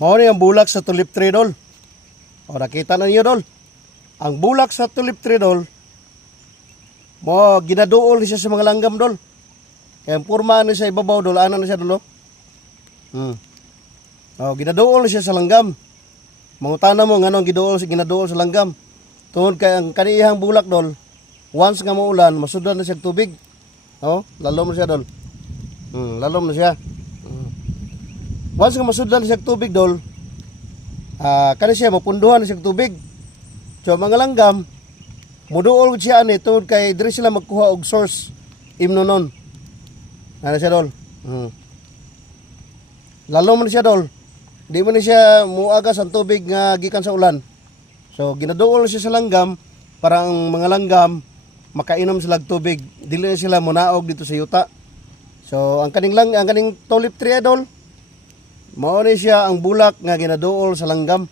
Mao ni ang bulak sa tulip tree dol. O nakita na niyo dol. Ang bulak sa tulip tree dol mo ginaduol siya sa mga langgam dol. Kaya ang purma ni sa ibabaw dol, ano na siya dol. Hmm. O ginaduol siya sa langgam. Mangutana mo nganong giduol sa ginaduol sa langgam. Tungod kay ang kaniyang bulak dol, once nga maulan, masudan na siya tubig. Oh, lalom na siya dol. Hmm, lalom na siya. Once nga masudan na siya tubig dol, ah kani siya mapunduhan siya tubig. So mga langgam, muduol siya ani tungod kay diri sila magkuha og source imnonon. Ano siya dol? Hmm. Lalom na siya dol. Di man siya muagas ang tubig nga gikan sa ulan. So ginaduol siya sa langgam para ang mga langgam makainom sila tubig. Dili sila munaog dito sa yuta. So ang kaning lang ang kaning tulip tree idol mao siya ang bulak nga ginaduol sa langgam.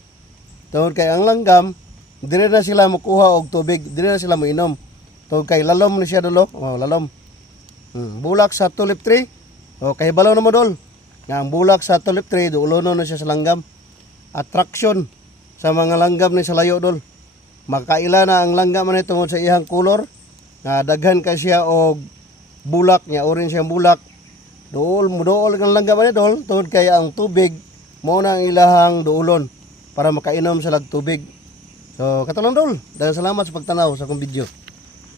Tungod kay ang langgam dili na sila makuha og tubig, dili na sila moinom. Tungod kay lalom ni siya dolo. Oh, lalom. Hmm, bulak sa tulip tree. O kahibalaw na mo dol. Nga ang bulak sa tulip tree duulono na siya sa langgam. Attraction sa mga langgam ni sa layo dol. Makaila na ang langgam man tungod sa iyang kulor. Nga daghan ka siya og bulak niya orange siyang bulak. Dool mo dool ang langgam man dol tungod kay ang tubig mo na ang ilahang duulon para makainom sa lag tubig. So katulong dol. Daghang salamat sa pagtanaw sa akong video.